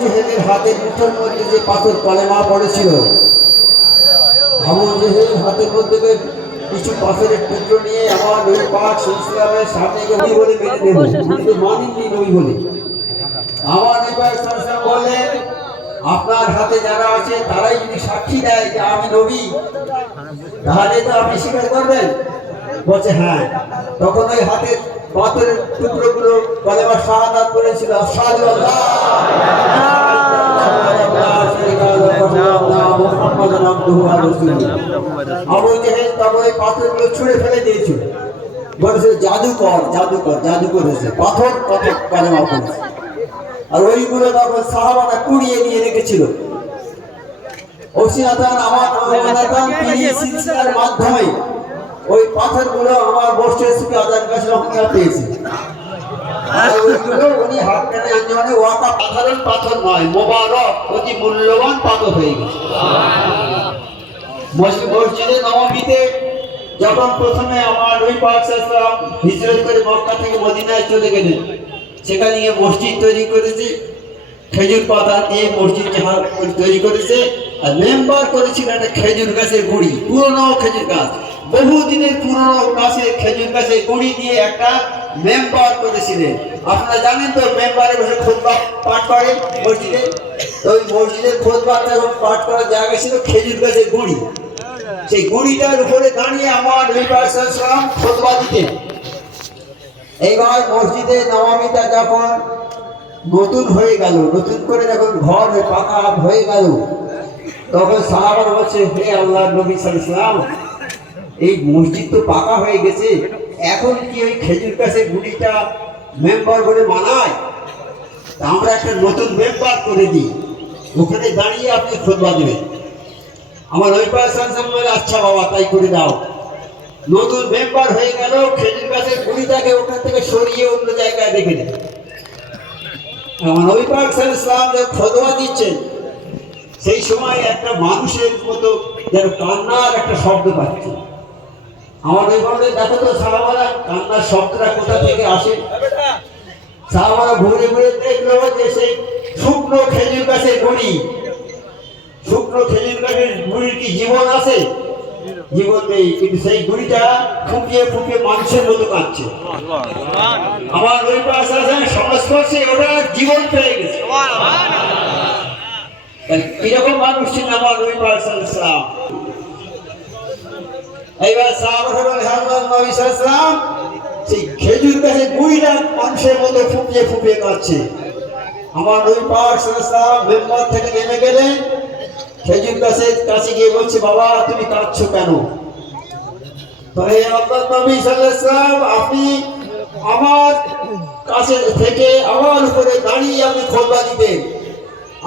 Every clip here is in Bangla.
জেহেলের হাতের মুঠোর মধ্যে যে পাথর কলেমা পড়েছিল, আবু জেহেল হাতের মধ্যে কিছু পাথরের টুকরো নিয়ে আমার নবী পাক সাল্লাল্লাহু আলাইহি সামনে গিয়ে বলে মেরে দেবো, কিন্তু মানেননি নবী বলে। আমার নবী পাক সাল্লাল্লাহু বললেন, আপনার হাতে যারা আছে তারাই যদি সাক্ষী দেয় যে আমি নবী, তাহলে তো আপনি স্বীকার করবেন। বলছে হ্যাঁ। তখন ওই হাতের পাথরের টুকরোগুলো কলেমা শাহাদাত করেছিল, আশহাদু আল্লা মুহাম্মাদুর রাসূলুল্লাহ। আবু জেহেল তখন ওই পাথরগুলো ছুঁড়ে ফেলে দিয়েছিল, বলেছে জাদুকর জাদুকর জাদু করেছে, পাথর পাথর কলেমা পড়েছে। আর ওইগুলো তখন সাহাবারা কুড়িয়ে নিয়ে রেখেছিল। ওসিয়াতান আমার সিলসিলার মাধ্যমে ওই পাথরগুলো আমার বর্ষে আজাদ কাছে রক্ষা পেয়েছে। আর ওইগুলো উনি হাত টেনে আনজনে ওয়াকা সাধারণ পাথর নয়, মোবারক অতি মূল্যবান পাথর হয়ে গেছে। মসজিদে নববীতে যখন প্রথমে আমার নবী পাক সাল্লাল্লাহু আলাইহি ওয়াসাল্লাম হিজরত করে মক্কা থেকে মদিনায় চলে গেলেন, সেখানে গিয়ে মসজিদ তৈরি করেছে, খেজুর পাতা দিয়ে মসজিদ তৈরি করেছে। আর মেম্বার করেছিল একটা খেজুর গাছের গুড়ি, পুরনো খেজুর গাছ, বহুদিনের পুরনো গাছের খেজুর গাছের গুড়ি দিয়ে একটা মেম্বার করেছিলেন। আপনারা জানেন তো মেম্বারে বসে খুতবা পাঠ করে মসজিদে, তো ওই মসজিদের খুতবাটা পাঠ করার জায়গা ছিল খেজুর গাছের গুড়ি। সেই গুড়িটার উপরে দাঁড়িয়ে আমার নবী পাক সাল্লাল্লাহু আলাইহি ওয়াসাল্লাম খুতবা দিতেন। এইবার মসজিদে নববীটা যখন নতুন হয়ে গেল, নতুন করে যখন ঘর পাকা হয়ে গেল, তখন সাহাবারা বলছে, হে আল্লাহর নবী সাল্লাল্লাহু আলাইহি ওয়াসাল্লাম, এই মসজিদ তো পাকা হয়ে গেছে, এখন কি ওই খেজুর গাছের গুড়িটা মেম্বার বলে মানায়? আমরা একটা নতুন মেম্বার করে দিই, ওখানে দাঁড়িয়ে আপনি খুতবা দেবেন। আমার নবী পাক সাল্লাল্লাহু আলাইহি ওয়াসাল্লাম বলে, আচ্ছা বাবা তাই করে দাও। নতুন মেম্বার হয়ে গেল, খেজুর গাছের গুড়িটাকে ওখান থেকে সরিয়ে অন্য জায়গায় রেখে দেন। আমার নবী পাক সাল্লাল্লাহু আলাইহি ওয়াসাল্লাম যখন খুতবা দিচ্ছেন, সেই সময় একটা মানুষের মতো যেন কান্নার একটা শব্দ পাচ্ছে। আমার ওই বলে, দেখো তো সাহাবারা কান্নার শব্দটা কোথা থেকে আসে। সাহাবারা ঘুরে ঘুরে দেখলো যে সেই শুকনো খেজুর গাছের গুড়ি, শুকনো খেজুর গাছের গুড়ির কি জীবন আছে? জীবন নেই, কিন্তু সেই গুড়িটা ফুঁপিয়ে ফুঁপিয়ে মানুষের মতো কাঁদছে। আমার ওই পাশে সংস্পর্শে ওটা জীবন পেয়ে গেছে। কিরকম মানুষ ছিল আমার নবী পাক সাল্লাল্লাহু আলাইহি ওয়াসাল্লাম। এইবার সাহাবারা বলে, হে আল্লাহর নবী সাল্লাল্লাহু আলাইহি ওয়াসাল্লাম, সেই খেজুর গাছের গুড়িটা মানুষের মতো ফুঁপিয়ে ফুঁপিয়ে কাঁদছে। আমার নবী পাক সাল্লাল্লাহু আলাইহি ওয়াসাল্লাম মিম্বার থেকে নেমে গেলেন, খেজুর গাছের কাছে গিয়ে বলছে, বাবা তুমি কাঁদছো কেন? তো হে আল্লাহর নবী সাল্লাল্লাহু আলাইহি ওয়াসাল্লাম, আপনি আমার কাছে থেকে আমার উপরে দাঁড়িয়ে আপনি খুতবা দিতেন,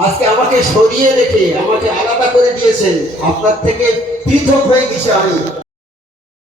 আজকে আমাকে সরিয়ে রেখে আমাকে আলাদা করে দিয়েছেন, আপনার থেকে পৃথক হয়ে গেছি আমি।